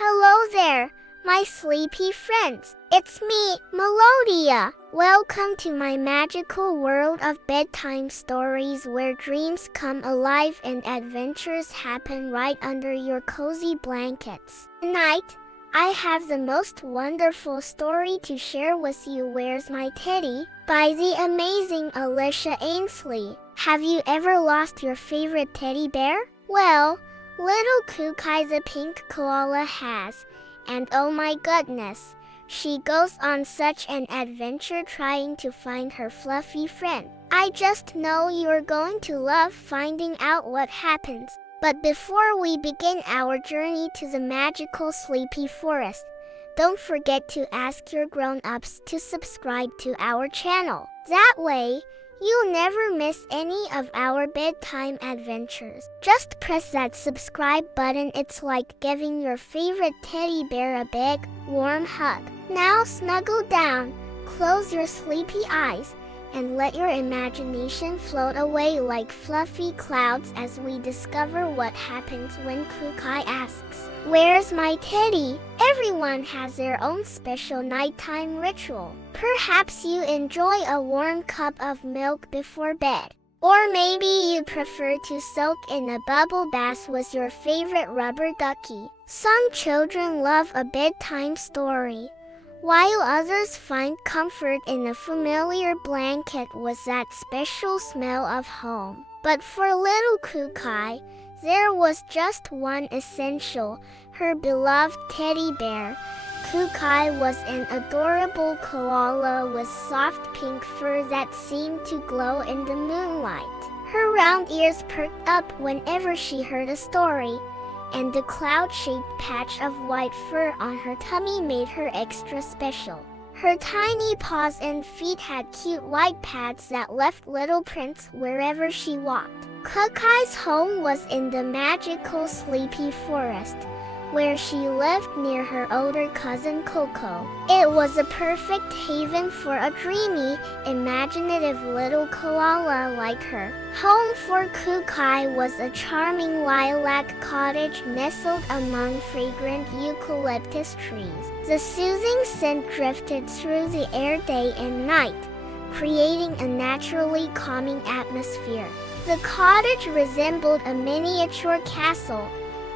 Hello there, my sleepy friends. It's me, Melodia. Welcome to my magical world of bedtime stories where dreams come alive and adventures happen right under your cozy blankets. Tonight, I have the most wonderful story to share with you. Where's My Teddy? By the amazing Alicia Ainsley. Have you ever lost your favorite teddy bear? Well, little Kookai the pink koala has, and oh my goodness, she goes on such an adventure trying to find her fluffy friend. I just know you're going to love finding out what happens. But before we begin our journey to the magical sleepy forest, don't forget to ask your grown-ups to subscribe to our channel. That way, you'll never miss any of our bedtime adventures. Just press that subscribe button. It's like giving your favorite teddy bear a big, warm hug. Now snuggle down, close your sleepy eyes, and let your imagination float away like fluffy clouds as we discover what happens when Kookai asks, "Where's my teddy?" Everyone has their own special nighttime ritual. Perhaps you enjoy a warm cup of milk before bed. Or maybe you prefer to soak in a bubble bath with your favorite rubber ducky. Some children love a bedtime story, while others find comfort in a familiar blanket with that special smell of home. But for little Kookai, there was just one essential, her beloved teddy bear. Kookai was an adorable koala with soft pink fur that seemed to glow in the moonlight. Her round ears perked up whenever she heard a story, and the cloud-shaped patch of white fur on her tummy made her extra special. Her tiny paws and feet had cute white pads that left little prints wherever she walked. Kookai's home was in the magical sleepy forest, where she lived near her older cousin Coco. It was a perfect haven for a dreamy, imaginative little koala like her. Home for Kookai was a charming lilac cottage nestled among fragrant eucalyptus trees. The soothing scent drifted through the air day and night, creating a naturally calming atmosphere. The cottage resembled a miniature castle,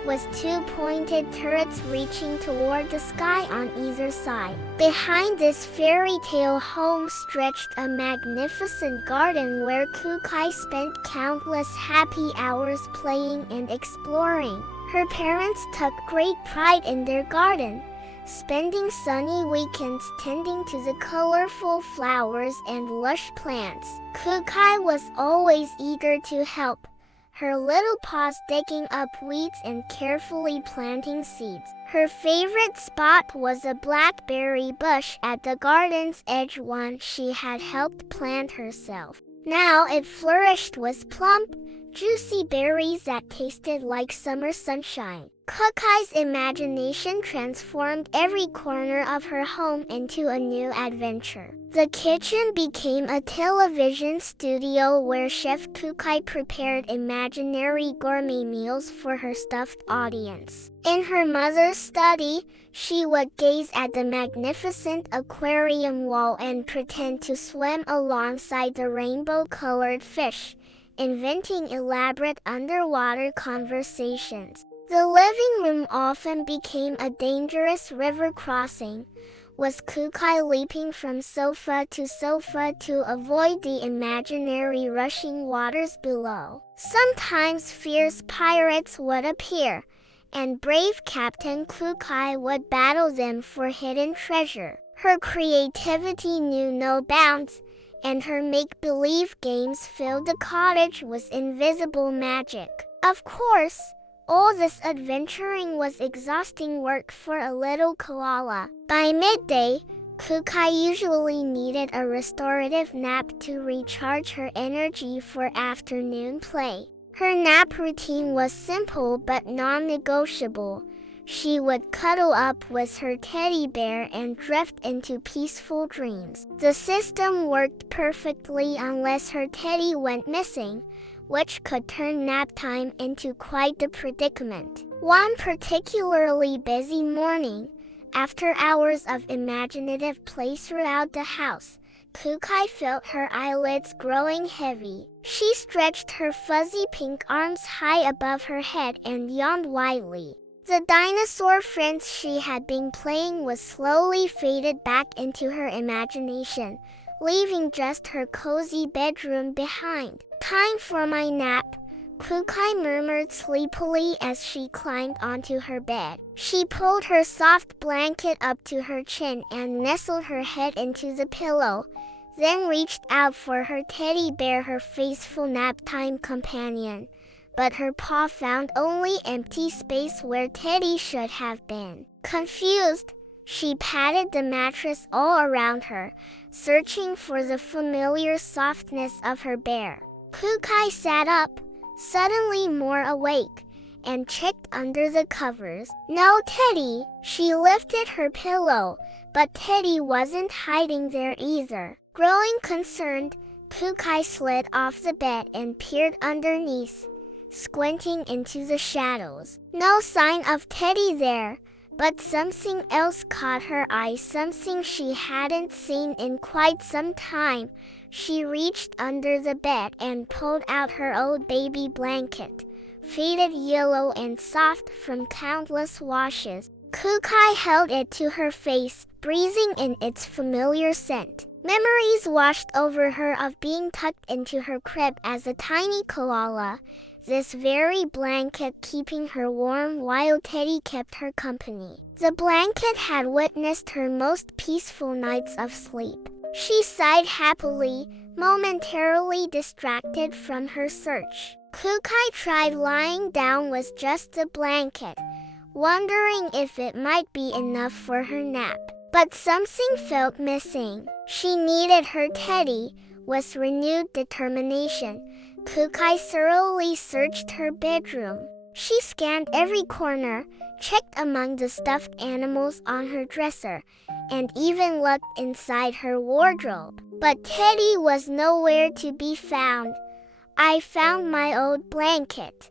with two pointed turrets reaching toward the sky on either side. Behind this fairy tale home stretched a magnificent garden where Kookai spent countless happy hours playing and exploring. Her parents took great pride in their garden, spending sunny weekends tending to the colorful flowers and lush plants. Kookai was always eager to help, her little paws digging up weeds and carefully planting seeds. Her favorite spot was a blackberry bush at the garden's edge, one she had helped plant herself. Now it flourished with plump, juicy berries that tasted like summer sunshine. Kookai's imagination transformed every corner of her home into a new adventure. The kitchen became a television studio where Chef Kookai prepared imaginary gourmet meals for her stuffed audience. In her mother's study, she would gaze at the magnificent aquarium wall and pretend to swim alongside the rainbow-colored fish, inventing elaborate underwater conversations. The living room often became a dangerous river crossing, with Kookai leaping from sofa to avoid the imaginary rushing waters below. Sometimes fierce pirates would appear, and brave Captain Kookai would battle them for hidden treasure. Her creativity knew no bounds, and her make-believe games filled the cottage with invisible magic. Of course, all this adventuring was exhausting work for a little koala. By midday, Kookai usually needed a restorative nap to recharge her energy for afternoon play. Her nap routine was simple but non-negotiable. She would cuddle up with her teddy bear and drift into peaceful dreams. The system worked perfectly unless her teddy went missing, which could turn nap time into quite the predicament. One particularly busy morning, after hours of imaginative play throughout the house, Kookai felt her eyelids growing heavy. She stretched her fuzzy pink arms high above her head and yawned widely. The dinosaur friends she had been playing with slowly faded back into her imagination, leaving just her cozy bedroom behind. "Time for my nap," Kookai murmured sleepily as she climbed onto her bed. She pulled her soft blanket up to her chin and nestled her head into the pillow, then reached out for her teddy bear, her faithful naptime companion. But her paw found only empty space where Teddy should have been. Confused, she patted the mattress all around her, searching for the familiar softness of her bear. Kookai sat up, suddenly more awake, and checked under the covers. No Teddy! She lifted her pillow, but Teddy wasn't hiding there either. Growing concerned, Kookai slid off the bed and peered underneath, squinting into the shadows. No sign of Teddy there, but something else caught her eye, something she hadn't seen in quite some time. She reached under the bed and pulled out her old baby blanket, faded yellow and soft from countless washes. Kookai held it to her face, breathing in its familiar scent. Memories washed over her of being tucked into her crib as a tiny koala, this very blanket keeping her warm while Teddy kept her company. The blanket had witnessed her most peaceful nights of sleep. She sighed happily, momentarily distracted from her search. Kookai tried lying down with just the blanket, wondering if it might be enough for her nap. But something felt missing. She needed her Teddy. With renewed determination, Kookai thoroughly searched her bedroom. She scanned every corner, checked among the stuffed animals on her dresser, and even looked inside her wardrobe. But Teddy was nowhere to be found. "I found my old blanket,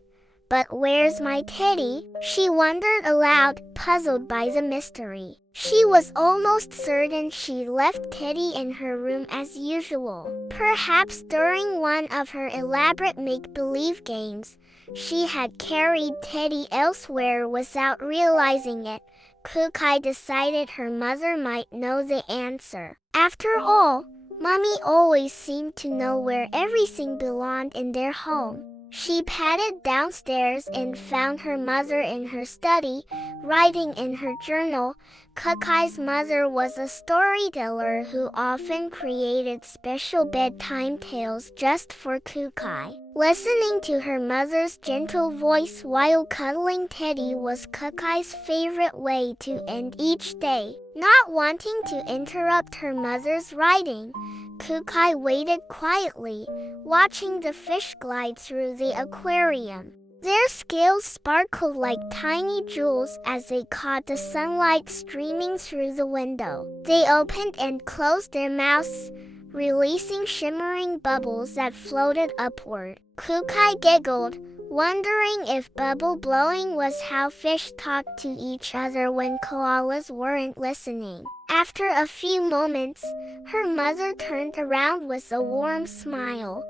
but where's my Teddy?" she wondered aloud, puzzled by the mystery. She was almost certain she'd left Teddy in her room as usual. Perhaps during one of her elaborate make-believe games, she had carried Teddy elsewhere without realizing it. Kookai decided her mother might know the answer. After all, Mommy always seemed to know where everything belonged in their home. She padded downstairs and found her mother in her study, writing in her journal. Kookai's mother was a storyteller who often created special bedtime tales just for Kookai. Listening to her mother's gentle voice while cuddling Teddy was Kookai's favorite way to end each day. Not wanting to interrupt her mother's writing, Kookai waited quietly, watching the fish glide through the aquarium. Their scales sparkled like tiny jewels as they caught the sunlight streaming through the window. They opened and closed their mouths, releasing shimmering bubbles that floated upward. Kookai giggled, wondering if bubble blowing was how fish talked to each other when koalas weren't listening. After a few moments, her mother turned around with a warm smile.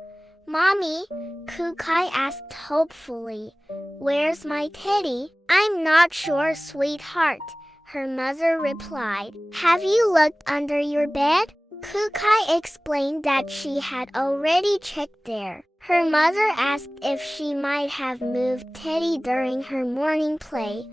"Mommy," Kookai asked hopefully, "where's my Teddy?" "I'm not sure, sweetheart," her mother replied. "Have you looked under your bed?" Kookai explained that she had already checked there. Her mother asked if she might have moved Teddy during her morning play,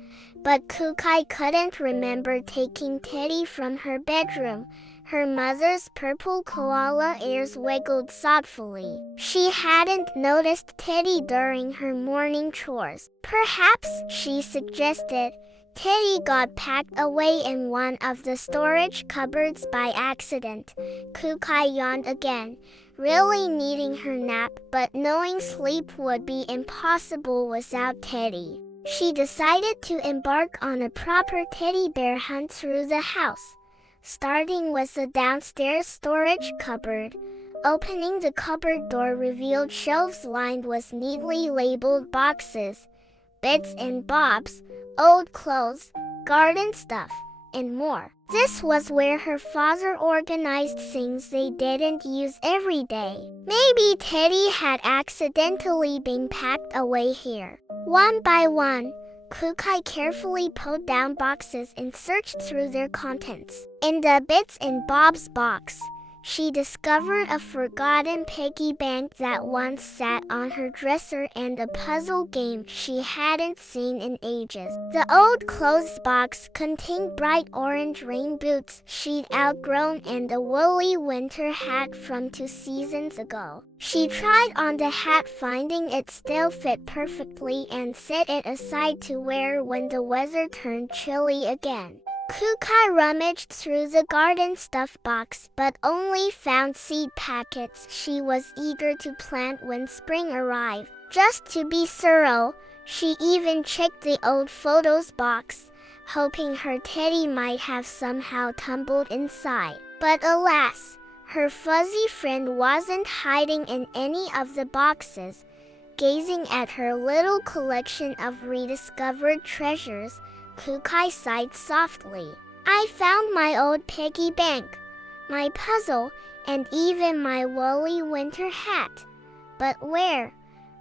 but Kookai couldn't remember taking Teddy from her bedroom. Her mother's purple koala ears wiggled thoughtfully. She hadn't noticed Teddy during her morning chores. Perhaps, she suggested, Teddy got packed away in one of the storage cupboards by accident. Kookai yawned again, really needing her nap but knowing sleep would be impossible without Teddy. She decided to embark on a proper teddy bear hunt through the house, starting with the downstairs storage cupboard. Opening the cupboard door revealed shelves lined with neatly labeled boxes. bits and bobs, old clothes, garden stuff, and more. This was where her father organized things they didn't use every day. Maybe Teddy had accidentally been packed away here. One by one, Kookai carefully pulled down boxes and searched through their contents. In the bits and bobs box, she discovered a forgotten piggy bank that once sat on her dresser and a puzzle game she hadn't seen in ages. The old clothes box contained bright orange rain boots she'd outgrown and a woolly winter hat from 2 seasons ago. She tried on the hat, finding it still fit perfectly, and set it aside to wear when the weather turned chilly again. Kookai rummaged through the garden stuff box but only found seed packets she was eager to plant when spring arrived. Just to be thorough, she even checked the old photos box, hoping her teddy might have somehow tumbled inside. But alas, her fuzzy friend wasn't hiding in any of the boxes. Gazing at her little collection of rediscovered treasures, Kookai sighed softly. I found my old piggy bank, my puzzle, and even my woolly winter hat. But where?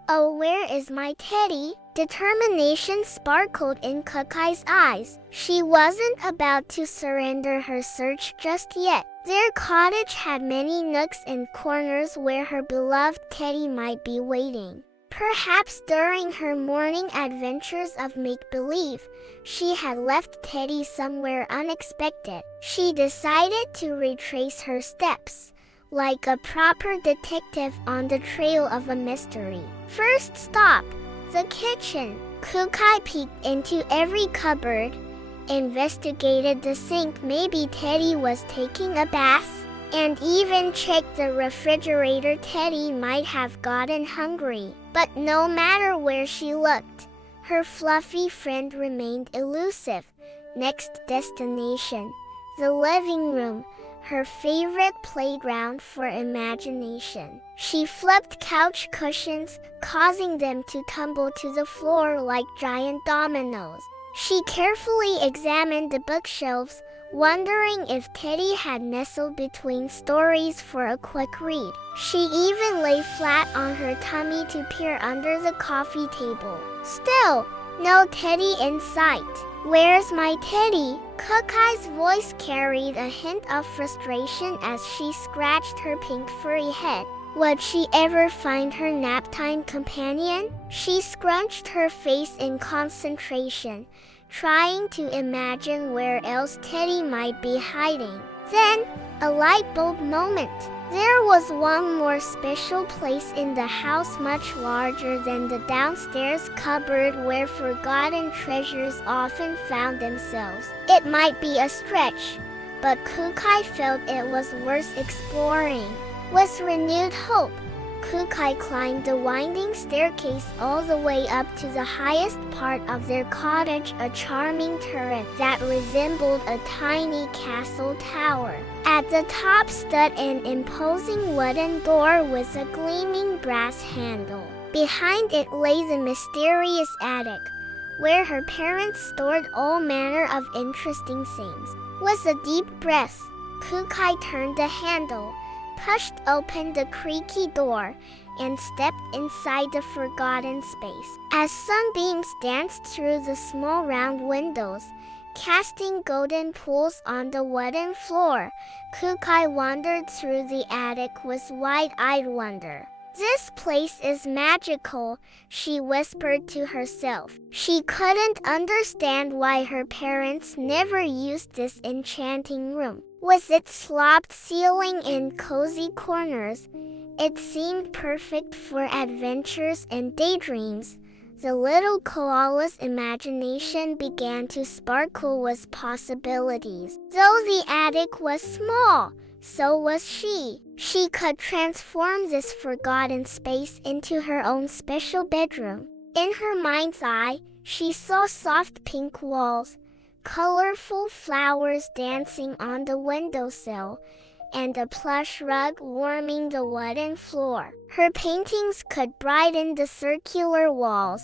Oh, where is my teddy? Determination sparkled in Kookai's eyes. She wasn't about to surrender her search just yet. Their cottage had many nooks and corners where her beloved teddy might be waiting. Perhaps during her morning adventures of make-believe, she had left Teddy somewhere unexpected. She decided to retrace her steps, like a proper detective on the trail of a mystery. First stop, the kitchen. Kookai peeked into every cupboard, investigated the sink, maybe Teddy was taking a bath, and even checked the refrigerator. Teddy might have gotten hungry. But no matter where she looked, her fluffy friend remained elusive. Next destination, the living room, her favorite playground for imagination. She flipped couch cushions, causing them to tumble to the floor like giant dominoes. She carefully examined the bookshelves, wondering if Teddy had nestled between stories for a quick read. She even lay flat on her tummy to peer under the coffee table. Still, no Teddy in sight. Where's my teddy? Kookai's voice carried a hint of frustration as she scratched her pink furry head. Would she ever find her naptime companion? She scrunched her face in concentration, trying to imagine where else Teddy might be hiding. Then, a light bulb moment. There was one more special place in the house, much larger than the downstairs cupboard where forgotten treasures often found themselves. It might be a stretch, but Kookai felt it was worth exploring. With renewed hope, Kookai climbed the winding staircase all the way up to the highest part of their cottage, a charming turret that resembled a tiny castle tower. At the top stood an imposing wooden door with a gleaming brass handle. Behind it lay the mysterious attic, where her parents stored all manner of interesting things. With a deep breath, Kookai turned the handle, pushed open the creaky door, and stepped inside the forgotten space. As sunbeams danced through the small round windows, casting golden pools on the wooden floor, Kookai wandered through the attic with wide-eyed wonder. This place is magical, she whispered to herself. She couldn't understand why her parents never used this enchanting room. With its sloped ceiling and cozy corners, it seemed perfect for adventures and daydreams. The little koala's imagination began to sparkle with possibilities. Though the attic was small, so was she. She could transform this forgotten space into her own special bedroom. In her mind's eye, she saw soft pink walls, colorful flowers dancing on the windowsill, and a plush rug warming the wooden floor. Her paintings could brighten the circular walls,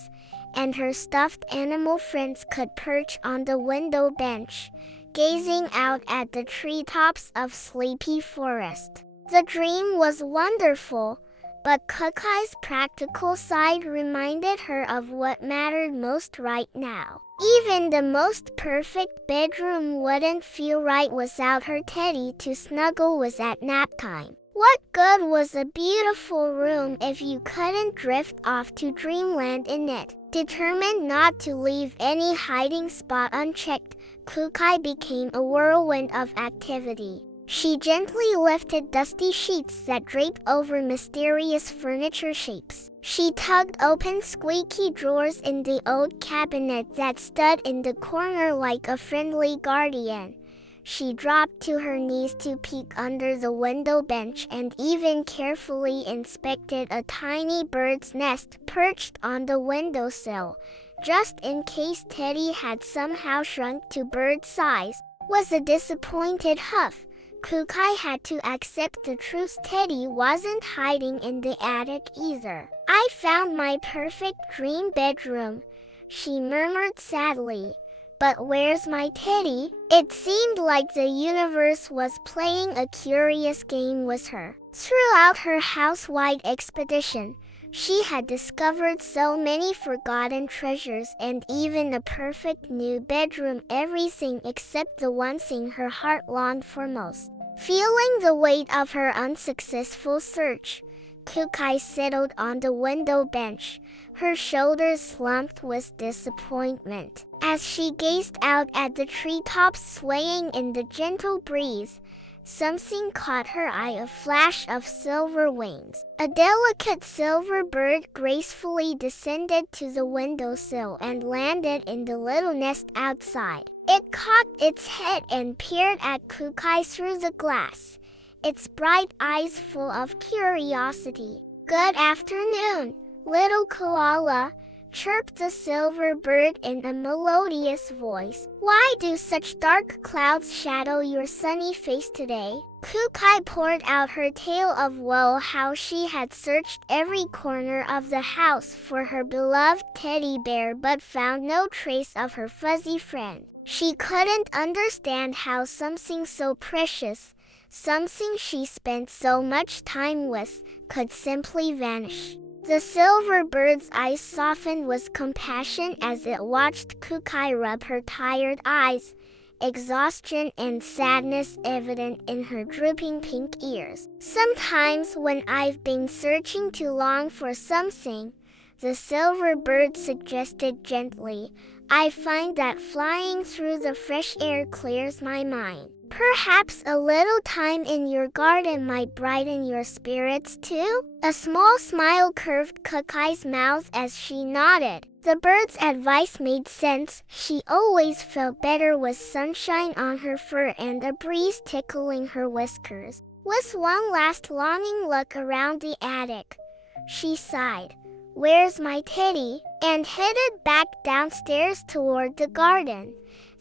and her stuffed animal friends could perch on the window bench, gazing out at the treetops of Sleepy Forest. The dream was wonderful, but Kookai's practical side reminded her of what mattered most right now. Even the most perfect bedroom wouldn't feel right without her teddy to snuggle with at naptime. What good was a beautiful room if you couldn't drift off to dreamland in it? Determined not to leave any hiding spot unchecked, Kookai became a whirlwind of activity. She gently lifted dusty sheets that draped over mysterious furniture shapes. She tugged open squeaky drawers in the old cabinet that stood in the corner like a friendly guardian. She dropped to her knees to peek under the window bench and even carefully inspected a tiny bird's nest perched on the windowsill, just in case Teddy had somehow shrunk to bird size. With a disappointed huff, Kookai had to accept the truth: Teddy wasn't hiding in the attic either. "I found my perfect dream bedroom," she murmured sadly. "But where's my Teddy?" It seemed like the universe was playing a curious game with her. Throughout her house-wide expedition, she had discovered so many forgotten treasures and even a perfect new bedroom, everything except the one thing her heart longed for most. Feeling the weight of her unsuccessful search, Kookai settled on the window bench, her shoulders slumped with disappointment. As she gazed out at the treetops swaying in the gentle breeze, something caught her eye: a flash of silver wings. A delicate silver bird gracefully descended to the windowsill and landed in the little nest outside. It cocked its head and peered at Kookai through the glass, its bright eyes full of curiosity. "Good afternoon, little Koala," chirped the silver bird in a melodious voice. "Why do such dark clouds shadow your sunny face today?" Kookai poured out her tale of woe: how she had searched every corner of the house for her beloved teddy bear but found no trace of her fuzzy friend. She couldn't understand how something so precious, something she spent so much time with, could simply vanish. The silver bird's eyes softened with compassion as it watched Kookai rub her tired eyes, exhaustion and sadness evident in her drooping pink ears. "Sometimes when I've been searching too long for something," the silver bird suggested gently, "I find that flying through the fresh air clears my mind. Perhaps a little time in your garden might brighten your spirits too?" A small smile curved Kookai's mouth as she nodded. The bird's advice made sense. She always felt better with sunshine on her fur and a breeze tickling her whiskers. With one last longing look around the attic, she sighed, "Where's my Teddy?" and headed back downstairs toward the garden.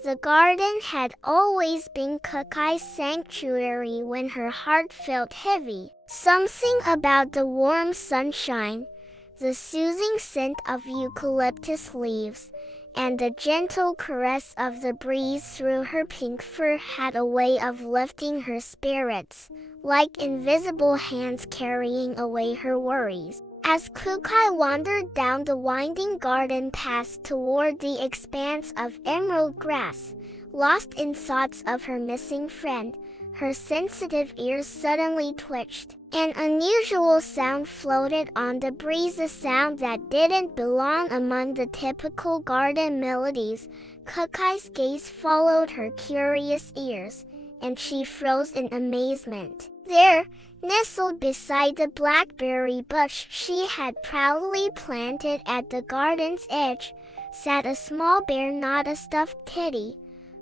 The garden had always been Kookai's sanctuary when her heart felt heavy. Something about the warm sunshine, the soothing scent of eucalyptus leaves, and the gentle caress of the breeze through her pink fur had a way of lifting her spirits, like invisible hands carrying away her worries. As Kookai wandered down the winding garden path toward the expanse of emerald grass, lost in thoughts of her missing friend, her sensitive ears suddenly twitched. An unusual sound floated on the breeze, a sound that didn't belong among the typical garden melodies. Kookai's gaze followed her curious ears, and she froze in amazement. There, nestled beside the blackberry bush she had proudly planted at the garden's edge, sat a small bear, not a stuffed teddy,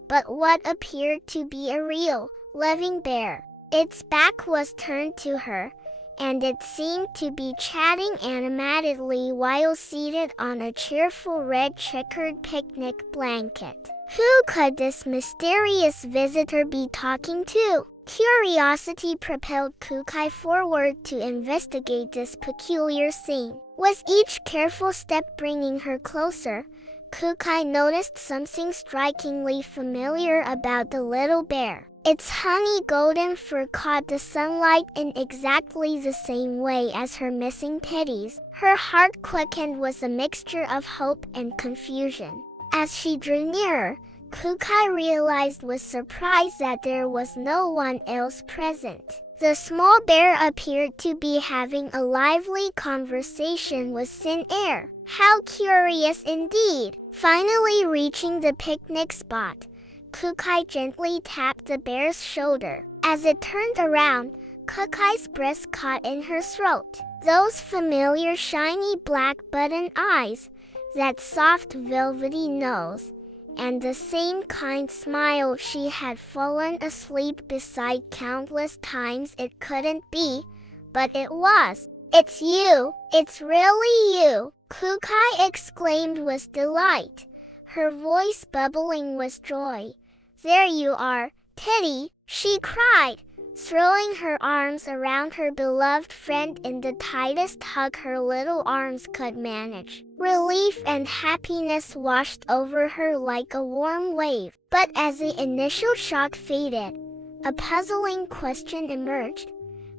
but what appeared to be a real, living bear. Its back was turned to her, and it seemed to be chatting animatedly while seated on a cheerful red checkered picnic blanket. Who could this mysterious visitor be talking to? Curiosity propelled Kookai forward to investigate this peculiar scene. With each careful step bringing her closer, Kookai noticed something strikingly familiar about the little bear. Its honey golden fur caught the sunlight in exactly the same way as her missing teddies. Her heart quickened with a mixture of hope and confusion. As she drew nearer, Kookai realized with surprise that there was no one else present. The small bear appeared to be having a lively conversation with thin air. How curious indeed! Finally reaching the picnic spot, Kookai gently tapped the bear's shoulder. As it turned around, Kookai's breath caught in her throat. Those familiar shiny black button eyes, that soft velvety nose, and the same kind smile she had fallen asleep beside countless times. It couldn't be, but it was. "It's you! It's really you!" Kookai exclaimed with delight, her voice bubbling with joy. "There you are, Teddy!" she cried, throwing her arms around her beloved friend in the tightest hug her little arms could manage. Relief and happiness washed over her like a warm wave. But as the initial shock faded, a puzzling question emerged.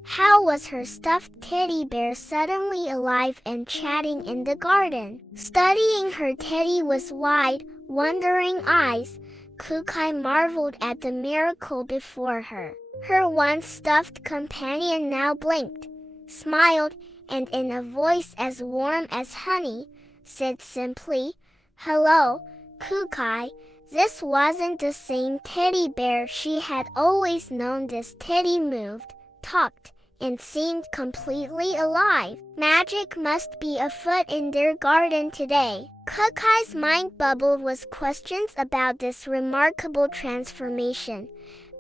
How was her stuffed teddy bear suddenly alive and chatting in the garden? Studying her teddy with wide, wondering eyes, Kookai marveled at the miracle before her. Her once stuffed companion now blinked, smiled, and in a voice as warm as honey, said simply, "Hello, Kookai." This wasn't the same teddy bear she had always known. This teddy moved, talked, and seemed completely alive. Magic must be afoot in their garden today. Kookai's mind bubbled with questions about this remarkable transformation.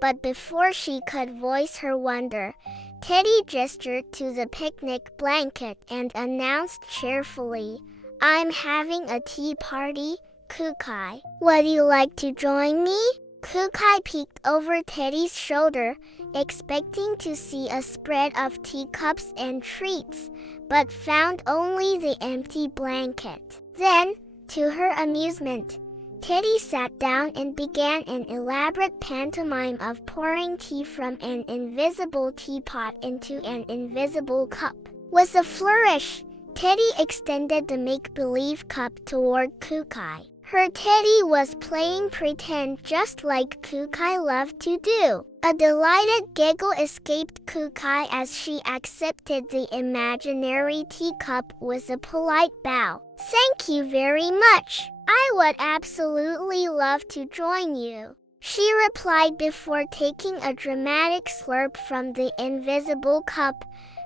But before she could voice her wonder, Teddy gestured to the picnic blanket and announced cheerfully, "I'm having a tea party, Kookai. Would you like to join me?" Kookai peeked over Teddy's shoulder, expecting to see a spread of teacups and treats, but found only the empty blanket. Then, to her amusement, Teddy sat down and began an elaborate pantomime of pouring tea from an invisible teapot into an invisible cup. With a flourish, Teddy extended the make-believe cup toward Kookai. Her teddy was playing pretend just like Kookai loved to do. A delighted giggle escaped Kookai as she accepted the imaginary teacup with a polite bow. "Thank you very much. I would absolutely love to join you," she replied before taking a dramatic slurp from the invisible cup,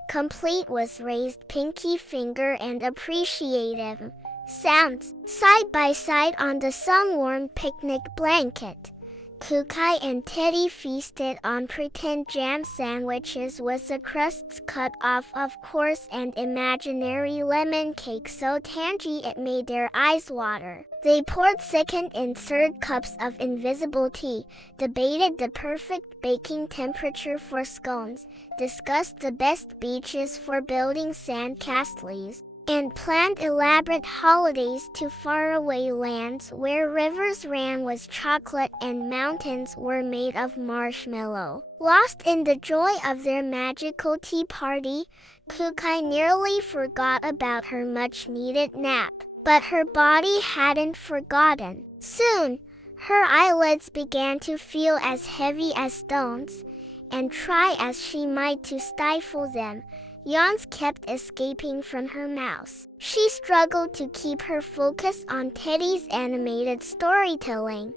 complete with raised pinky finger and appreciative sounds. Side by side on the sun-warmed picnic blanket, Kookai and Teddy feasted on pretend jam sandwiches with the crusts cut off, of course, and imaginary lemon cake so tangy it made their eyes water. They poured second and third cups of invisible tea, debated the perfect baking temperature for scones, discussed the best beaches for building sand castles, and planned elaborate holidays to faraway lands where rivers ran with chocolate and mountains were made of marshmallow. Lost in the joy of their magical tea party, Kookai nearly forgot about her much-needed nap. But her body hadn't forgotten. Soon, her eyelids began to feel as heavy as stones, and try as she might to stifle them, yawns kept escaping from her mouth. She struggled to keep her focus on Teddy's animated storytelling,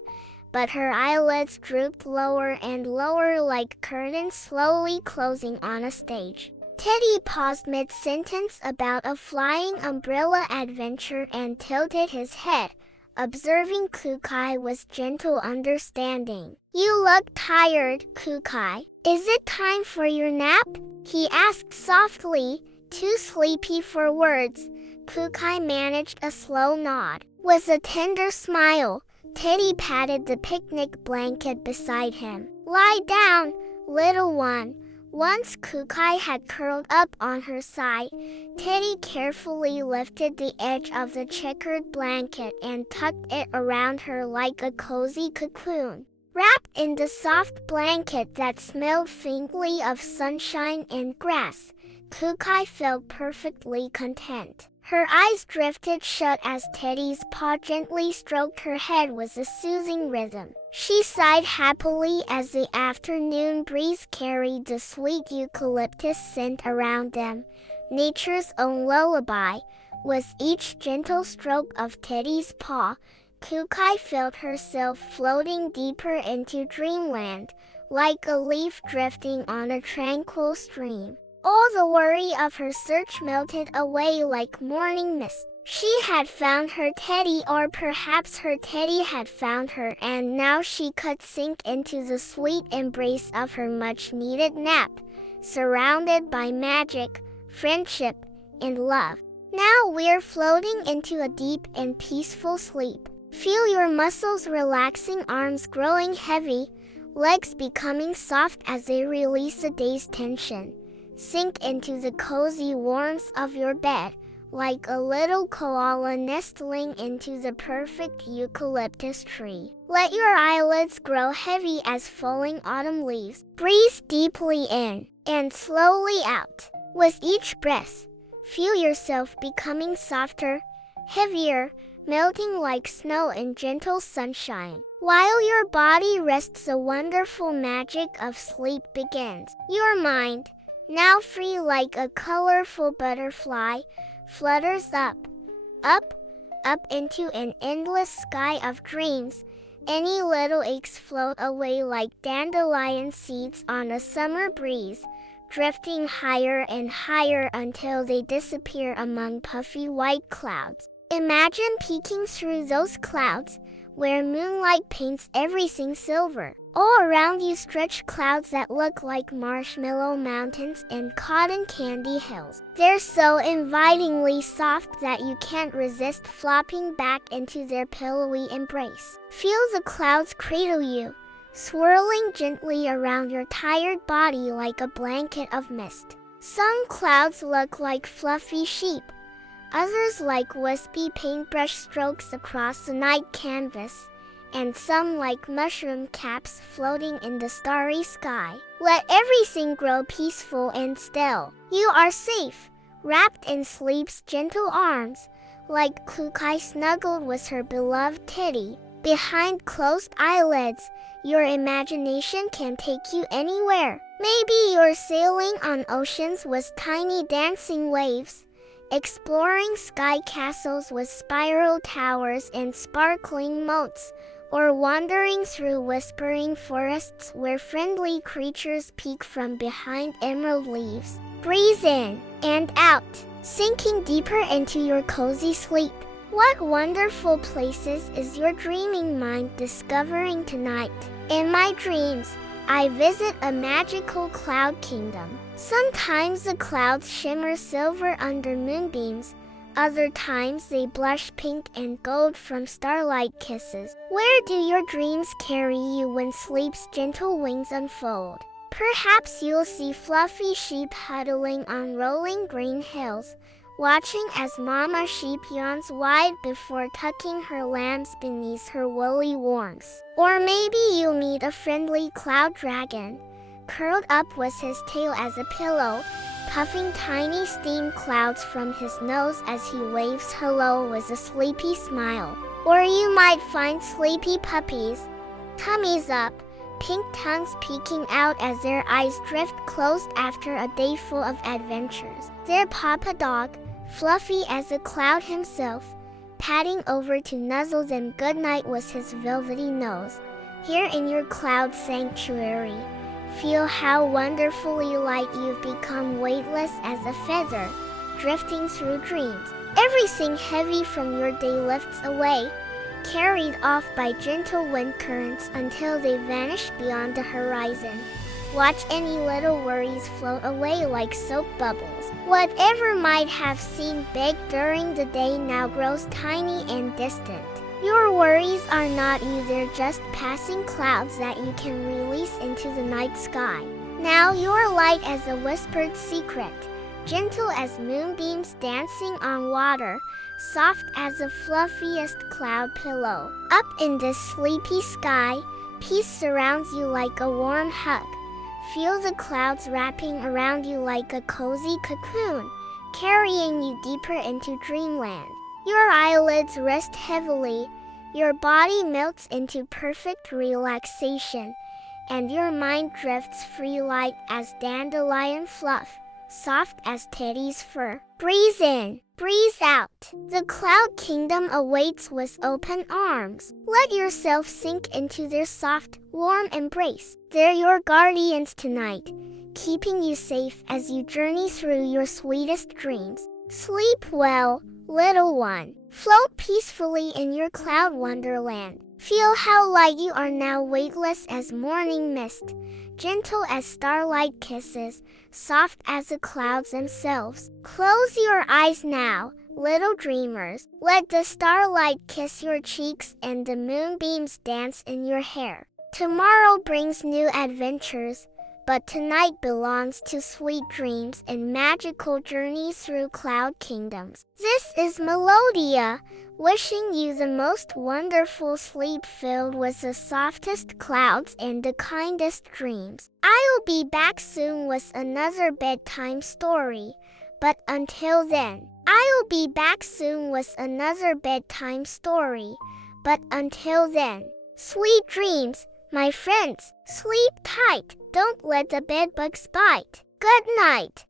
but her eyelids drooped lower and lower like curtains slowly closing on a stage. Teddy paused mid-sentence about a flying umbrella adventure and tilted his head, observing Kookai with gentle understanding. "You look tired, Kookai. Is it time for your nap?" he asked softly, too sleepy for words. Kookai managed a slow nod. With a tender smile, Teddy patted the picnic blanket beside him. "Lie down, little one. Once Kookai had curled up on her side, Teddy carefully lifted the edge of the checkered blanket and tucked it around her like a cozy cocoon. Wrapped in the soft blanket that smelled faintly of sunshine and grass, Kookai felt perfectly content. Her eyes drifted shut as Teddy's paw gently stroked her head with a soothing rhythm. She sighed happily as the afternoon breeze carried the sweet eucalyptus scent around them, nature's own lullaby. With each gentle stroke of Teddy's paw, Kookai felt herself floating deeper into dreamland, like a leaf drifting on a tranquil stream. All the worry of her search melted away like morning mist. She had found her Teddy, or perhaps her Teddy had found her, and now she could sink into the sweet embrace of her much-needed nap, surrounded by magic, friendship, and love. Now we're floating into a deep and peaceful sleep. Feel your muscles relaxing, arms growing heavy, legs becoming soft as they release the day's tension. Sink into the cozy warmth of your bed, like a little koala nestling into the perfect eucalyptus tree. Let your eyelids grow heavy as falling autumn leaves. Breathe deeply in and slowly out. With each breath, feel yourself becoming softer, heavier, melting like snow in gentle sunshine. While your body rests, the wonderful magic of sleep begins. Your mind, now free like a colorful butterfly, flutters up, up, up into an endless sky of dreams. Any little aches float away like dandelion seeds on a summer breeze, drifting higher and higher until they disappear among puffy white clouds. Imagine peeking through those clouds, where moonlight paints everything silver. All around you stretch clouds that look like marshmallow mountains and cotton candy hills. They're so invitingly soft that you can't resist flopping back into their pillowy embrace. Feel the clouds cradle you, swirling gently around your tired body like a blanket of mist. Some clouds look like fluffy sheep, others like wispy paintbrush strokes across the night canvas, and some like mushroom caps floating in the starry sky. Let everything grow peaceful and still. You are safe, wrapped in sleep's gentle arms, like Kookai snuggled with her beloved Teddy. Behind closed eyelids, your imagination can take you anywhere. Maybe you're sailing on oceans with tiny dancing waves, exploring sky castles with spiral towers and sparkling moats, or wandering through whispering forests where friendly creatures peek from behind emerald leaves. Breathe in and out, sinking deeper into your cozy sleep. What wonderful places is your dreaming mind discovering tonight? In my dreams, I visit a magical cloud kingdom. Sometimes the clouds shimmer silver under moonbeams, other times they blush pink and gold from starlight kisses. Where do your dreams carry you when sleep's gentle wings unfold? Perhaps you'll see fluffy sheep huddling on rolling green hills, watching as Mama Sheep yawns wide before tucking her lambs beneath her woolly warmth. Or maybe you'll meet a friendly cloud dragon, curled up with his tail as a pillow, puffing tiny steam clouds from his nose as he waves hello with a sleepy smile. Or you might find sleepy puppies, tummies up, pink tongues peeking out as their eyes drift closed after a day full of adventures. Their papa dog, fluffy as a cloud himself, padding over to nuzzle them goodnight with his velvety nose. Here in your cloud sanctuary, feel how wonderfully light you've become, weightless as a feather, drifting through dreams. Everything heavy from your day lifts away, carried off by gentle wind currents until they vanish beyond the horizon. Watch any little worries float away like soap bubbles. Whatever might have seemed big during the day now grows tiny and distant. Your worries are not either just passing clouds that you can release into the night sky. Now you're light as a whispered secret, gentle as moonbeams dancing on water, soft as the fluffiest cloud pillow. Up in the sleepy sky, peace surrounds you like a warm hug. Feel the clouds wrapping around you like a cozy cocoon, carrying you deeper into dreamland. Your eyelids rest heavily, your body melts into perfect relaxation, and your mind drifts free light as dandelion fluff, soft as teddy's fur. Breathe in, breathe out. The cloud kingdom awaits with open arms. Let yourself sink into their soft, warm embrace. They're your guardians tonight, keeping you safe as you journey through your sweetest dreams. Sleep well, little one. Float peacefully in your cloud wonderland. Feel how light you are now, weightless as morning mist, gentle as starlight kisses, soft as the clouds themselves. Close your eyes now, little dreamers. Let the starlight kiss your cheeks and the moonbeams dance in your hair. Tomorrow brings new adventures, but tonight belongs to sweet dreams and magical journeys through cloud kingdoms. This is Melodia, wishing you the most wonderful sleep filled with the softest clouds and the kindest dreams. I'll be back soon with another bedtime story, but until then, sweet dreams, my friends. Sleep tight. Don't let the bedbugs bite. Good night.